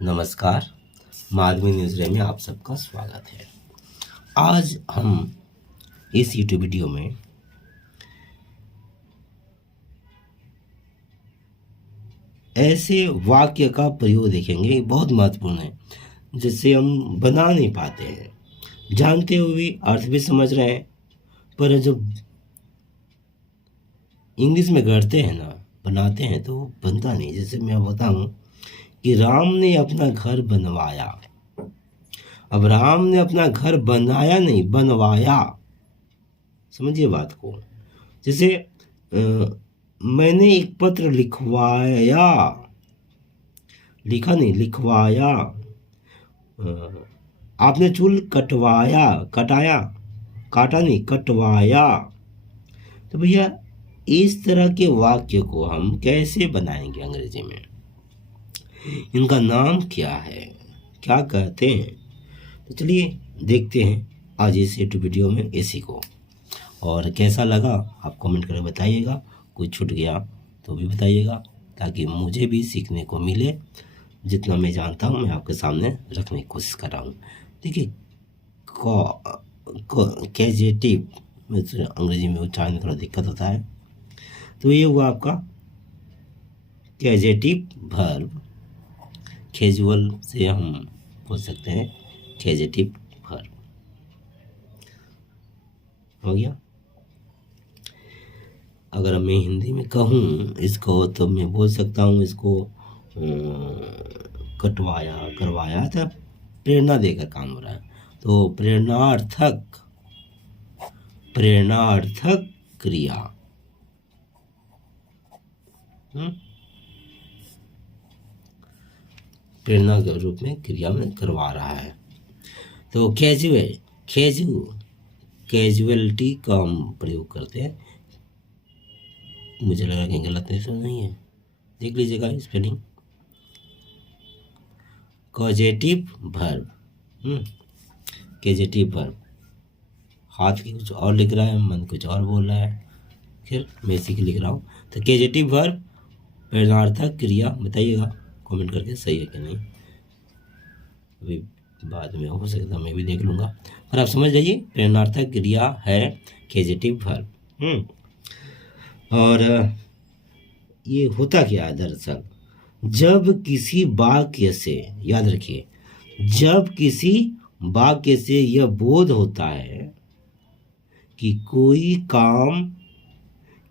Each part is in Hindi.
नमस्कार, माधवी न्यूज़ रे में आप सबका स्वागत है। आज हम इस यूट्यूब वीडियो में ऐसे वाक्य का प्रयोग देखेंगे, बहुत महत्वपूर्ण है, जिससे हम बना नहीं पाते हैं, जानते हुए भी अर्थ भी समझ रहे हैं, पर जब इंग्लिश में करते हैं ना, बनाते हैं तो बनता नहीं। जैसे मैं बताऊं कि राम ने अपना घर बनवाया। अब राम ने अपना घर बनाया नहीं, बनवाया। समझिए बात को। जैसे मैंने एक पत्र लिखवाया, लिखा नहीं, लिखवाया। आपने चूल कटवाया, कटाया, काटा नहीं, कटवाया। तो भैया इस तरह के वाक्य को हम कैसे बनाएंगे अंग्रेजी में? इनका नाम क्या है, क्या कहते हैं? तो चलिए देखते हैं आज इस यूट्यूब वीडियो में इसी को। और कैसा लगा आप कमेंट करके बताइएगा। कुछ छूट गया तो भी बताइएगा, ताकि मुझे भी सीखने को मिले। जितना मैं जानता हूँ मैं आपके सामने रखने की कोशिश कर रहा हूँ। देखिए, कैजेटिव अंग्रेजी में उच्चारण में थोड़ा दिक्कत होता है। तो ये हुआ आपका कैजेटिव वर्ब। कैजुअल से हम बोल सकते हैं कैजेटिव वर्ब। हो गया। अगर मैं हिंदी में कहूँ इसको तो मैं बोल सकता हूँ इसको कटवाया, करवाया, तो प्रेरणा देकर काम हो रहा है। तो प्रेरणार्थक, प्रेरणार्थक क्रिया। प्रेरणा के रूप में क्रिया में करवा रहा है। तो कैजुअल, कैजुअलिटी का हम प्रयोग करते हैं। मुझे लगा कि गलत नहीं है, देख लीजिएगा spelling. Causative verb, causative verb. हाथ की कुछ और लिख रहा है, मन कुछ और बोल रहा है, फिर मैं इसी की लिख रहा हूँ। तो कैजेटिव वर्ब प्रेरणार्थक क्रिया। बताइएगा कमेंट करके सही है कि नहीं। अभी बाद में हो सकता मैं भी देख लूँगा, पर आप समझ जाइए प्रेरणार्थक क्रिया है कैजेटिव वर्ब। और ये होता क्या है दरअसल, जब किसी वाक्य से, याद रखिए, जब किसी वाक्य से यह बोध होता है कि कोई काम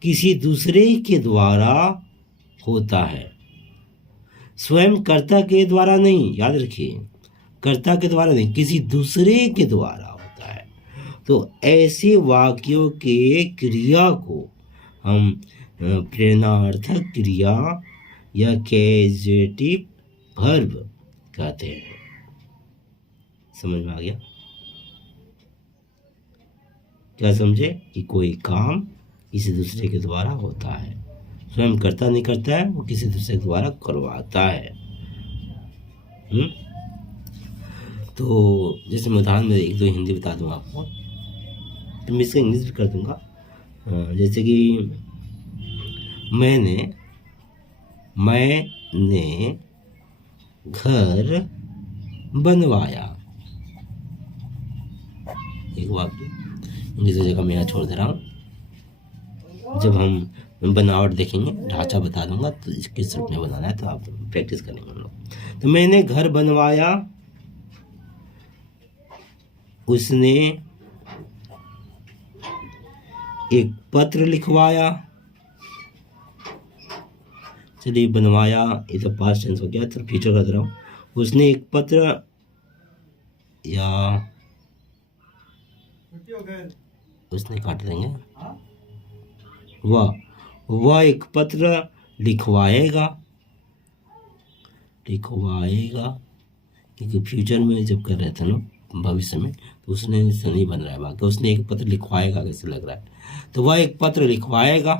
किसी दूसरे के द्वारा होता है, स्वयं कर्ता के द्वारा नहीं, याद रखिए, कर्ता के द्वारा नहीं, किसी दूसरे के द्वारा होता है, तो ऐसे वाक्यों के क्रिया को हम प्रेरणार्थक क्रिया या कैजेटिव वर्ब कहते हैं। समझ में आ गया? क्या समझे कि कोई काम किसी दूसरे के द्वारा होता है, स्वयं करता नहीं करता है, वो किसी दूसरे के द्वारा करवाता है। तो जैसे मैं उदाहरण में एक दो हिंदी बता दूंगा आपको, तो मैं इसका इंग्लिश भी कर दूंगा। जैसे कि मैंने घर बनवाया। एक वाक्य इंग्लिश की जगह मैं यहाँ छोड़ दे रहा हूँ। जब हम बनावट देखेंगे, ढांचा बता दूंगा, तो किस रूप में बनाना है तो आप प्रैक्टिस करेंगे हम लोग। तो मैंने घर बनवाया, उसने एक पत्र लिखवाया। चलिए, बनवाया ये तो पास्ट टेंस हो गया, तो फ्यूचर कर रहा हूँ। उसने एक पत्र, या उसने काट देंगे, वह एक पत्र लिखवाएगा, क्योंकि फ्यूचर में जब कर रहे थे ना, भविष्य में, तो उसने से नहीं बन रहा है वाक्य। उसने एक पत्र लिखवाएगा कैसे लग रहा है, तो वह एक पत्र लिखवाएगा।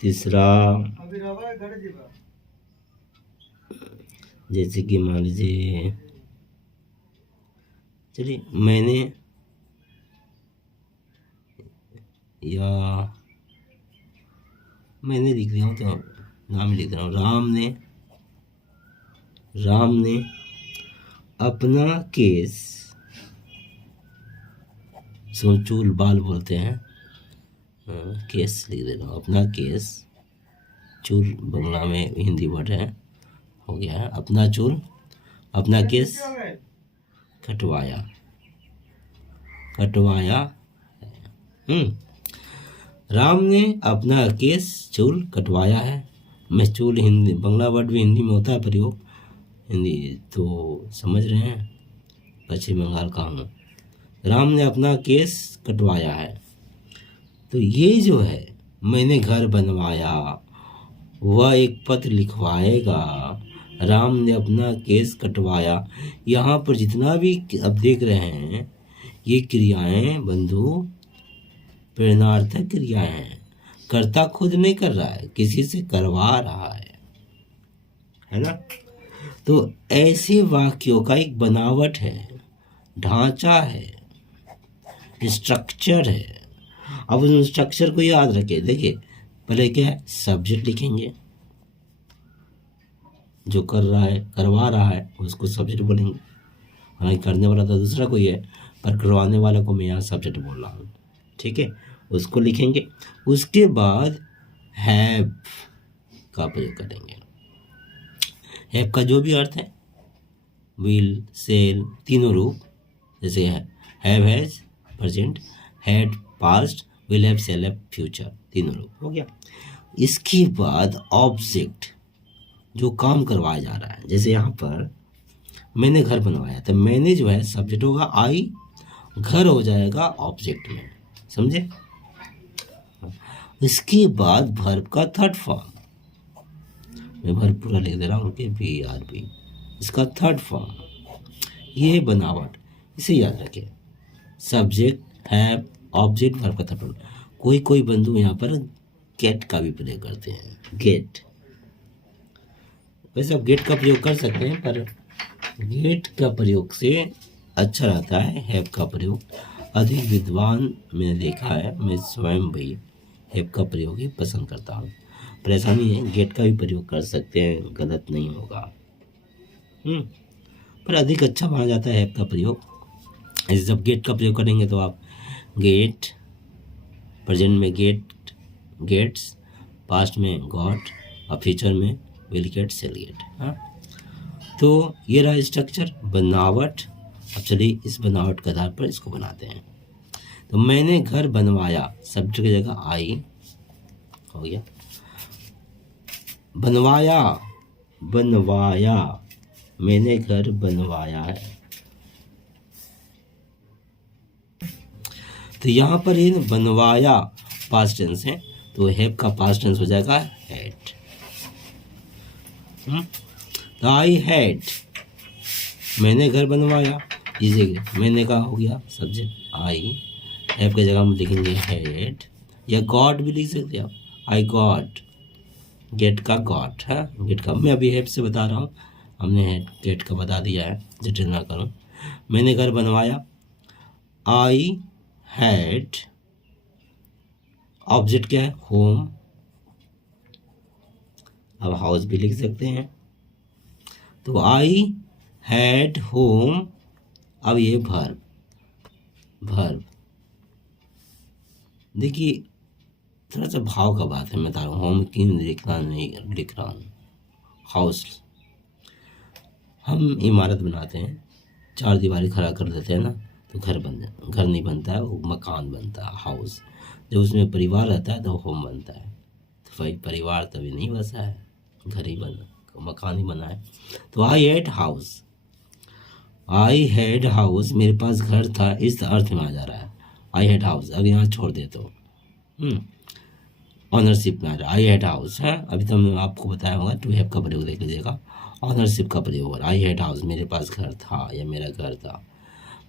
तीसरा, जैसे कि मान लीजिए, चलिए मैंने, या मैंने लिख दिया हूँ तो नाम लिख रहा हूँ, राम ने राम ने अपना केस, इसको चूल बाल बोलते हैं, केस लिख दे रहा हूँ, अपना केस, चूल बंगला में हिंदी वर्ड है, हो गया है, अपना चूल, अपना केस कटवाया, कटवाया। राम ने अपना केस चूल कटवाया है। मैं चूल हिंदी बंगला वर्ड भी हिंदी में होता है प्रयोग, हिंदी तो समझ रहे हैं, पश्चिम बंगाल का हूँ। राम ने अपना केस कटवाया है। तो ये जो है मैंने घर बनवाया, वह एक पत्र लिखवाएगा, राम ने अपना केस कटवाया। यहाँ पर जितना भी अब देख रहे हैं ये क्रियाएं बंधु प्रेरणार्थक क्रियाएं हैं। कर्ता खुद नहीं कर रहा है, किसी से करवा रहा है ना। तो ऐसे वाक्यों का एक बनावट है, ढांचा है, स्ट्रक्चर है। अब उस स्ट्रक्चर को याद रखिए। देखिए पहले क्या है, सब्जेक्ट लिखेंगे, जो कर रहा है करवा रहा है उसको सब्जेक्ट बोलेंगे, हालांकि करने वाला तो दूसरा कोई है, पर करवाने वाला को मैं यहाँ सब्जेक्ट बोल रहा हूँ, ठीक है, उसको लिखेंगे। उसके बाद हैव का प्रयोग करेंगे। हैव का जो भी अर्थ है, विल, सेल, तीनों रूप, जैसे have has present, had past, will have, shall have future, तीनों रूप हो गया। इसके बाद ऑब्जेक्ट, जो काम करवाया जा रहा है, जैसे यहाँ पर मैंने घर बनवाया, तो मैंने जो है सब्जेक्ट होगा आई, घर हो जाएगा ऑब्जेक्ट में, समझे। इसके बाद वर्ब का थर्ड फॉर्म, मैं वर्ब पूरा लिख दे रहा हूँ, VRB, इसका थर्ड फॉर्म, ये है बनावट, इसे याद रखें। सब्जेक्ट, हैव, ऑब्जेक्ट, वर्ब का थर्ड फॉर्म। कोई कोई बंधु यहाँ पर गेट का भी प्रयोग करते हैं, गेट। वैसे आप गेट का प्रयोग कर सकते हैं, पर गेट का प्रयोग से अच्छा रहता है हैव का प्रयोग। अधिक विद्वान मैंने देखा है, मैं स्वयं भी हैव का प्रयोग ही पसंद करता हूँ। परेशानी है, गेट का भी प्रयोग कर सकते हैं, गलत नहीं होगा, पर अधिक अच्छा माना जाता है हैव का प्रयोग। ऐसे जब गेट का प्रयोग करेंगे तो आप गेट, प्रेजेंट में गेट, गेट्स, पास्ट में गॉट, और फ्यूचर में विल गेट, सेल गेट। हाँ, तो ये रहा स्ट्रक्चर, बनावट। अब चलिए इस बनावट के आधार पर इसको बनाते हैं। तो मैंने घर बनवाया, सब्जेक्ट की जगह आई हो गया, बनवाया, बनवाया, मैंने घर बनवाया है। तो यहाँ पर ये बनवाया पास्ट टेंस है, तो हैव का पास्ट टेंस हो जाएगा हैड। आई हैड, मैंने घर बनवाया, इजी, मैंने का हो गया सब्जेक्ट आई, हैव की जगह हम लिखेंगे हैड, या गॉड भी लिख सकते हैं आप, आई गॉड, गेट का गॉट है, गेट का मैं अभी हैव से बता रहा हूँ, हमने हैड गेट का बता दिया है, जटिल ना करूँ। मैंने घर बनवाया, आई हैड, ऑब्जेक्ट क्या है, होम, अब हाउस भी लिख सकते हैं। तो आई हैड होम, अब ये वर्ब, वर्ब देखिए थोड़ा सा भाव का बात है, मैं बता रहा हूँ, होम की लिखना नहीं लिख रहा हूँ। हाउस, हम इमारत बनाते हैं, चार दीवारी खड़ा कर देते हैं ना, तो घर घर नहीं बनता है, वो मकान बनता है, हाउस। जब उसमें परिवार रहता है तो होम बनता है। तो भाई परिवार तभी नहीं बसा है, घर ही बना, मकान ही बना है। तो I had house, I had house, मेरे पास घर था, इस अर्थ में आ जा रहा है आई हैड हाउस। अब यहाँ छोड़ दे तो ऑनरशिप में आ रहा है, आई हैड हाउस है। अभी तो मैं आपको बताया होगा, टू हैव का प्रयोग देख लीजिएगा, ऑनरशिप का प्रयोग हो रहा है, आई हैड हाउस, मेरे पास घर था या मेरा घर था।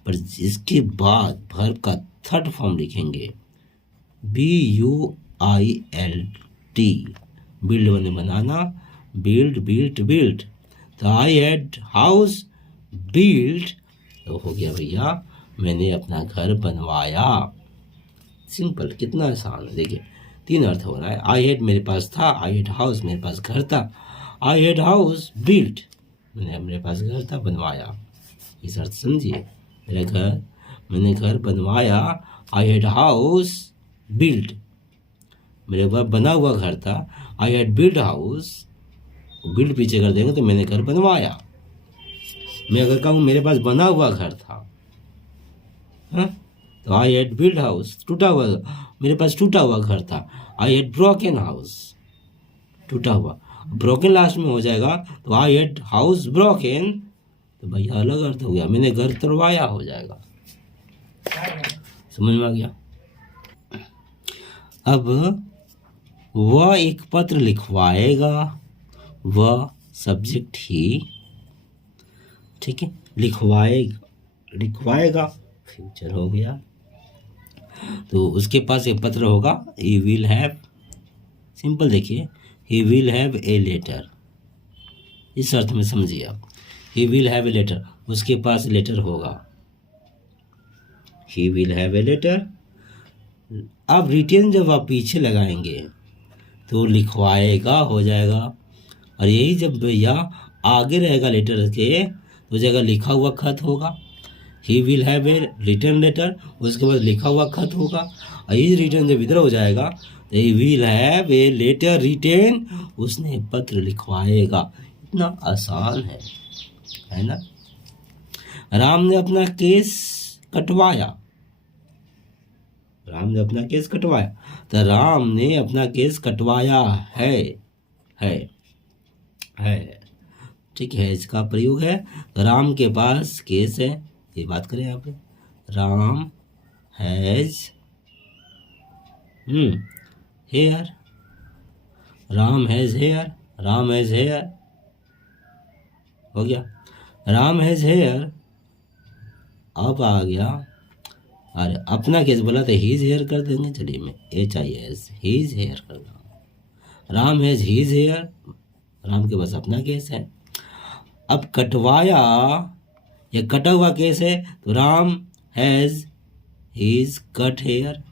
पर इसके बाद वर्ब का थर्ड फॉर्म लिखेंगे, BUILD, बिल्ड बने बनाना, बिल्ड, बिल्ट, बिल्ड। तो आई हैड हाउस बिल्ड, तो हो गया भैया मैंने अपना घर बनवाया। सिंपल, कितना आसान है। देखिए तीन अर्थ हो रहा है, आई हैड मेरे पास था, आई हैड हाउस मेरे पास घर था, आई हैड हाउस बिल्ट मेरे पास घर था, बनवाया, इस अर्थ समझिए। मैंने घर बनवाया, आई हैड हाउस बिल्ड, मेरे पास बना हुआ घर था, I had build house, build पीछे कर देंगे तो मैंने घर बनवाया। मैं अगर कहूँ मेरे पास बना हुआ घर था, हाँ, तो आई हैड बिल्ड हाउस, टूटा हुआ, मेरे पास टूटा हुआ घर था, आई हैड ब्रोकन हाउस, टूटा हुआ, ब्रोकन लास्ट में हो जाएगा तो आई हैड हाउस ब्रोकन, तो भैया अलग अर्थ हो गया, मैंने घर तोड़वाया हो जाएगा। समझ में आ गया। अब वह एक पत्र लिखवाएगा, वह सब्जेक्ट ही, ठीक है, लिखवाएगा फ्यूचर हो गया, तो उसके पास एक पत्र होगा, ही विल हैव, सिंपल देखिए, he will have a letter, इस अर्थ में समझिए आप, he will have a letter, उसके पास लेटर होगा, he will have a letter. अब रिटेन जब आप पीछे लगाएंगे तो लिखवाएगा हो जाएगा, और यही जब भैया आगे रहेगा लेटर के तो जगह लिखा हुआ खत होगा, he will have a return letter, उसके बाद लिखा हुआ खत होगा, और ये रिटर्न जब इधर हो जाएगा तो he will have a letter written, उसने पत्र लिखवाएगा। इतना आसान है ना। राम ने अपना केस कटवाया, राम ने अपना केस कटवाया, तो राम ने अपना केस कटवाया है, ठीक है, इसका प्रयोग है, राम के पास केस है, ये बात करें यहाँ पे, Ram has hair, Ram has hair, Ram has hair हो गया, राम हैज हेयर। अब आ गया, अरे अपना केस बोला तो हीज हेयर कर देंगे, चलिए मैं HIS हीज हेयर कर दूँगा, Ram has his hair, Ram के पास अपना केस है। अब कटवाया या कटा हुआ केस है तो Ram has his cut hair,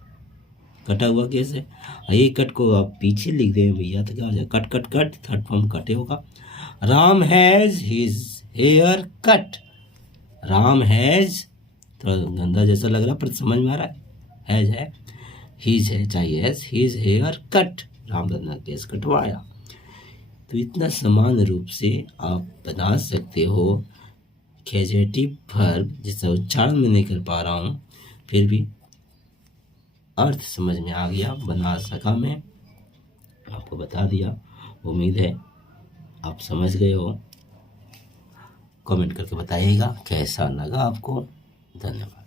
कटा हुआ केस है, ये कट को आप पीछे लिख दें भैया तो क्या हो जाएगा, cut cut cut, third form कटे होगा, Ram has his hair cut, Ram has थोड़ा गंदा जैसा लग रहा पर समझ में आ रहा हैज है, हीज है चाहिए, हीज हेयर कट, राम अपना केस कटवाया। तो इतना समान रूप से आप बना सकते हो कैजेटिव वर्ब, जिसका उच्चारण मैं नहीं कर पा रहा हूँ, फिर भी अर्थ समझ में आ गया, बना सका मैं, आपको बता दिया। उम्मीद है आप समझ गए हो। कमेंट करके बताइएगा कैसा लगा आपको। धन्यवाद।